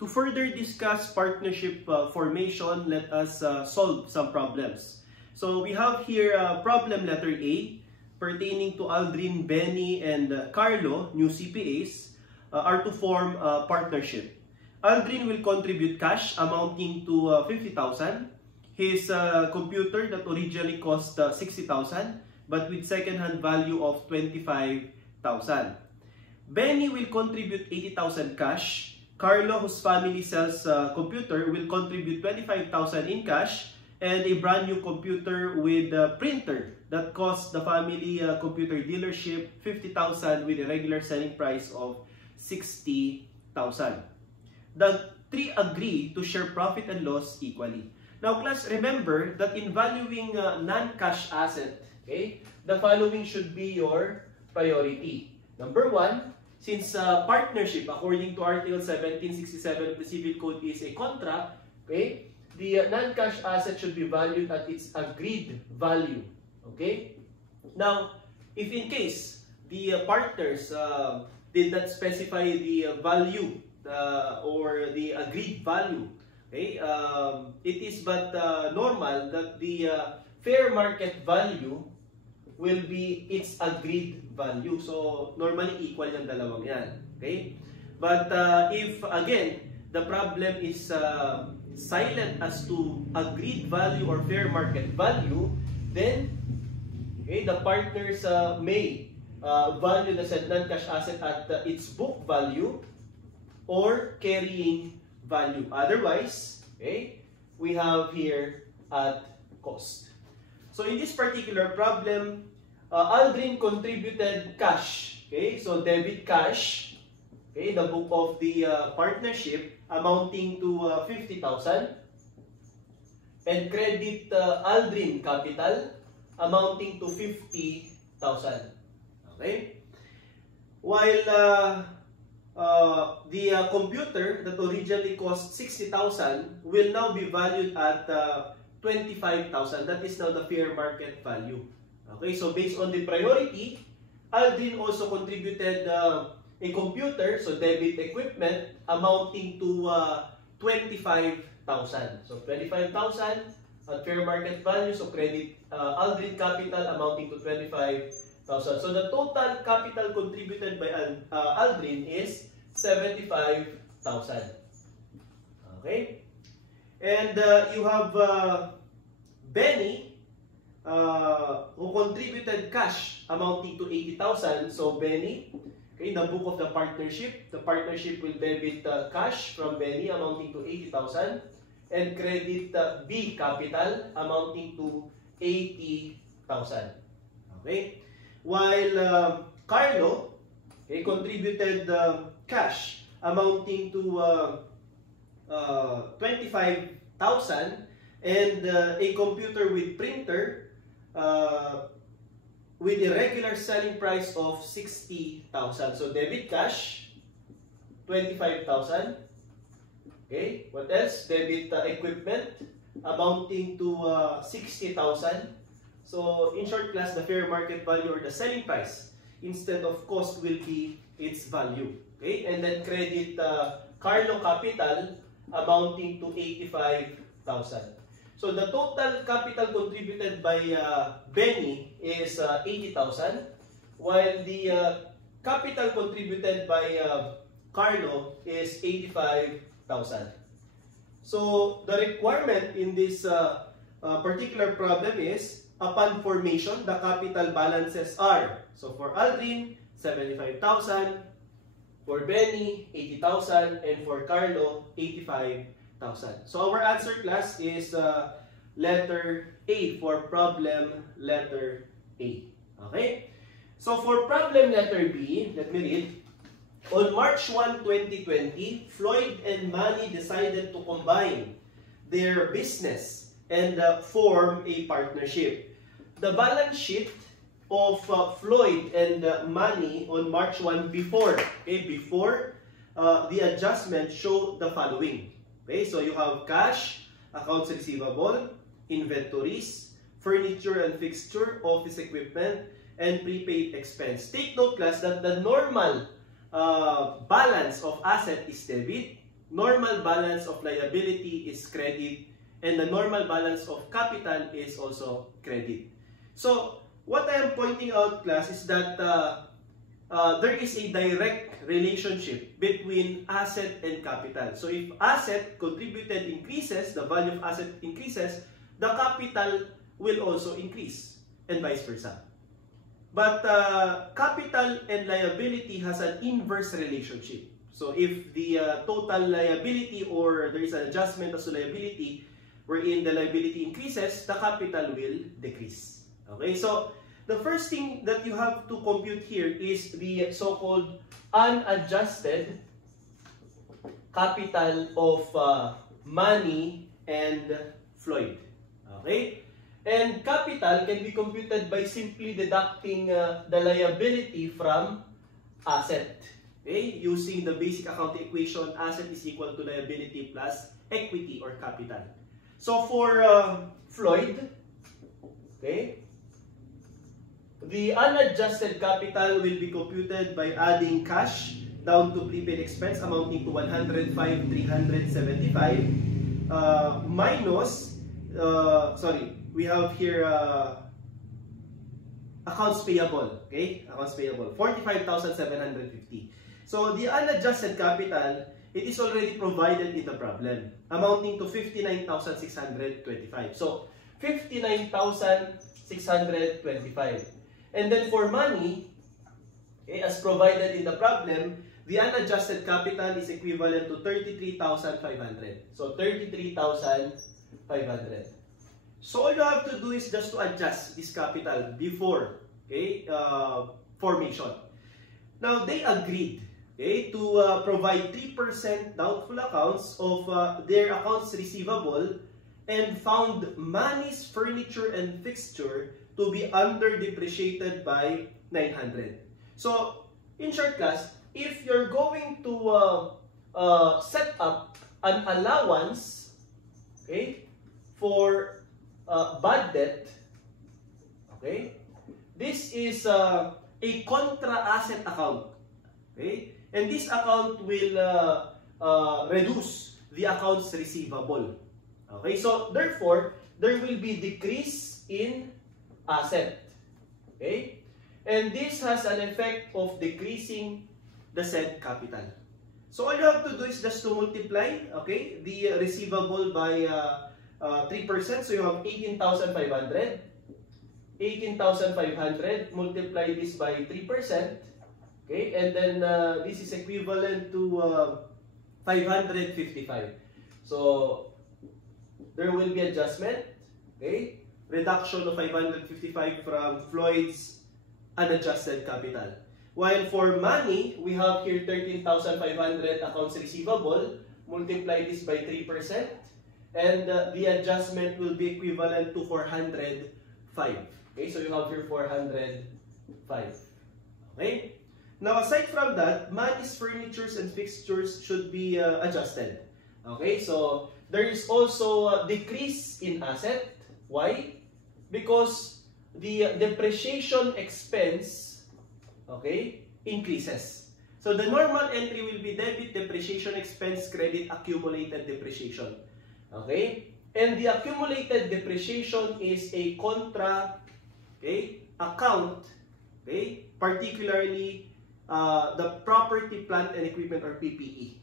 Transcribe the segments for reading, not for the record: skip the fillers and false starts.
To further discuss partnership formation, let us solve some problems. So we have here problem letter A pertaining to Aldrin, Benny, and Carlo, new CPAs, are to form a partnership. Aldrin will contribute cash amounting to 50,000. His computer that originally cost 60,000 but with second-hand value of 25,000. Benny will contribute 80,000 cash. Carlo, whose family sells computer, will contribute 25,000 in cash and a brand new computer with a printer that costs the family computer dealership 50,000 with a regular selling price of 60,000. The three agree to share profit and loss equally. Now, class, remember that in valuing non-cash asset, okay, the following should be your priority. Number one, since partnership, according to Article 1767 of the Civil Code, is a contract, okay, the non-cash asset should be valued at its agreed value. Okay. Now, if in case the partners did not specify the value or the agreed value, okay, it is but normal that the fair market value will be its agreed value. So, normally equal yung dalawang yan. Okay? But if, again, the problem is silent as to agreed value or fair market value, then okay, the partners may value the said non-cash asset at its book value or carrying value. Otherwise, okay, we have here at cost. So in this particular problem, Aldrin contributed cash. Okay, so debit cash, okay, the book of the partnership amounting to 50,000, and credit Aldrin capital amounting to 50,000. Okay, while the computer that originally cost 60,000 will now be valued at 25,000. That is now the fair market value. Okay, so based on the priority, Aldrin also contributed a computer, so debit equipment, amounting to 25,000. So 25,000 at fair market value, so credit Aldrin capital amounting to 25,000. So the total capital contributed by Aldrin is 75,000. Okay, and you have Benny, who contributed cash amounting to 80,000. So Benny, okay, the book of the partnership will debit cash from Benny amounting to 80,000 and credit B capital amounting to 80,000. Okay, while Carlo, okay, contributed cash amounting to 25,000 and a computer with printer with a regular selling price of 60,000. So debit cash 25,000. Okay, what else? Debit equipment amounting to 60,000. So in short, class, the fair market value or the selling price instead of cost will be its value. Okay, and then credit Carlo capital amounting to 85,000. So the total capital contributed by Benny is 80,000, while the capital contributed by Carlo is 85,000. So the requirement in this particular problem is, upon formation, the capital balances are, so for Aldrin, 75,000, for Benny, 80,000, and for Carlo, 85,000. So our answer, class, is letter A for problem letter A. Okay? So for problem letter B, let me read. On March 1, 2020, Floyd and Manny decided to combine their business and form a partnership. The balance sheet of Floyd and Manny on March 1 before the adjustment show the following. Okay, so you have cash, accounts receivable, inventories, furniture and fixture, office equipment, and prepaid expense. Take note, class, that the normal balance of asset is debit normal balance of liability is credit, and the normal balance of capital is also credit. So, what I am pointing out, class, is that there is a direct relationship between asset and capital. So, if asset contributed increases, the value of asset increases, the capital will also increase, and vice versa. But capital and liability has an inverse relationship. So if the total liability, or there is an adjustment as to liability wherein the liability increases, the capital will decrease. Okay, so the first thing that you have to compute here is the so-called unadjusted capital of Manny and Floyd. Okay? And capital can be computed by simply deducting the liability from asset. Okay? Using the basic accounting equation, asset is equal to liability plus equity or capital. So for Floyd, okay, the unadjusted capital will be computed by adding cash down to prepaid expense amounting to 105,375 minus, we have here accounts payable, okay? Accounts payable, 45,750. So the unadjusted capital, it is already provided in the problem, amounting to 59,625. So 59,625. And then for money, okay, as provided in the problem, the unadjusted capital is equivalent to 33,500. So 33,500. So all you have to do is just to adjust this capital before, okay, formation. Now they agreed, okay, to provide 3% doubtful accounts of their accounts receivable, and found Manny's furniture and fixture to be under depreciated by 900. So in short, class, if you're going to set up an allowance, okay, for bad debt, okay, this is a contra asset account, okay, and this account will reduce the accounts receivable, okay. So therefore there will be decrease in asset, okay, and this has an effect of decreasing the said capital. So all you have to do is just to multiply, okay, the receivable by 3%, so you have 18,500. 18,500, multiply this by 3%, okay, and then this is equivalent to 555. So there will be adjustment, okay, reduction of 555 from Floyd's unadjusted capital. While for money, we have here 13,500 accounts receivable, multiply this by 3%, and the adjustment will be equivalent to 405. Okay, so you have here 405. Okay? Now, aside from that, Manny's furnitures and fixtures should be adjusted. Okay, so there is also a decrease in asset. Why? Because the depreciation expense, okay, increases. So the normal entry will be debit depreciation expense, credit accumulated depreciation. Okay? And the accumulated depreciation is a contra, okay, account, okay, particularly the property, plant, and equipment, or PPE.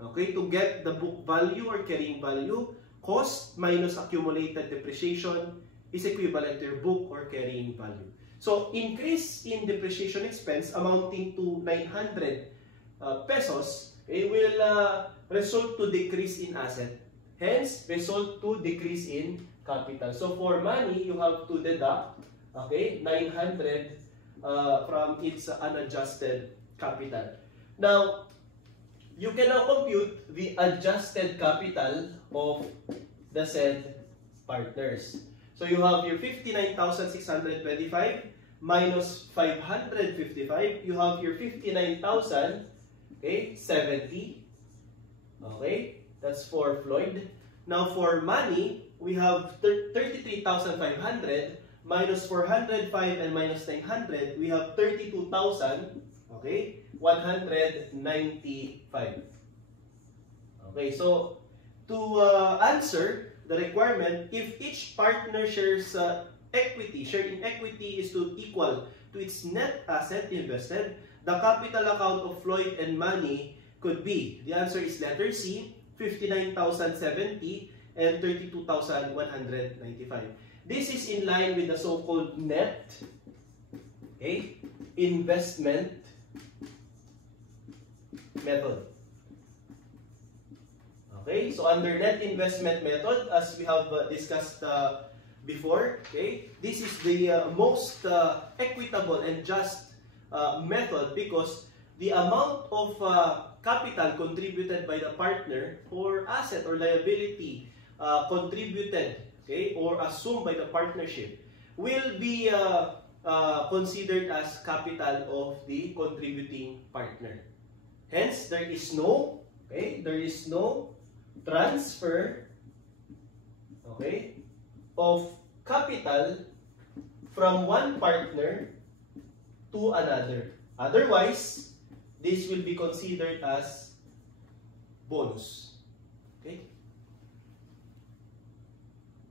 Okay, to get the book value or carrying value, cost minus accumulated depreciation is equivalent to your book or carrying value. So increase in depreciation expense amounting to 900 pesos, it will result to decrease in asset. Hence, result to decrease in capital. So for money, you have to deduct, okay, 900 from its unadjusted capital. Now, you can now compute the adjusted capital of the said partners. So you have your 59,625 minus 555. You have your 59,000, okay, 70. Okay, that's for Floyd. Now for money, we have 33,500 minus 405 and minus 900. We have 32,000, okay, 195. Okay, so to answer the requirement, if each partner shares equity, share in equity is to equal to its net asset invested, the capital account of Floyd and Manny could be, the answer is letter C, 59,070 and 32,195. This is in line with the so-called net, okay, investment method. Okay, so under net investment method, as we have discussed before, okay, this is the most equitable and just method because the amount of capital contributed by the partner or asset or liability contributed, okay, or assumed by the partnership will be considered as capital of the contributing partner. Hence, there is no, okay, there is no transfer, okay, of capital from one partner to another. Otherwise, this will be considered as bonus. Okay?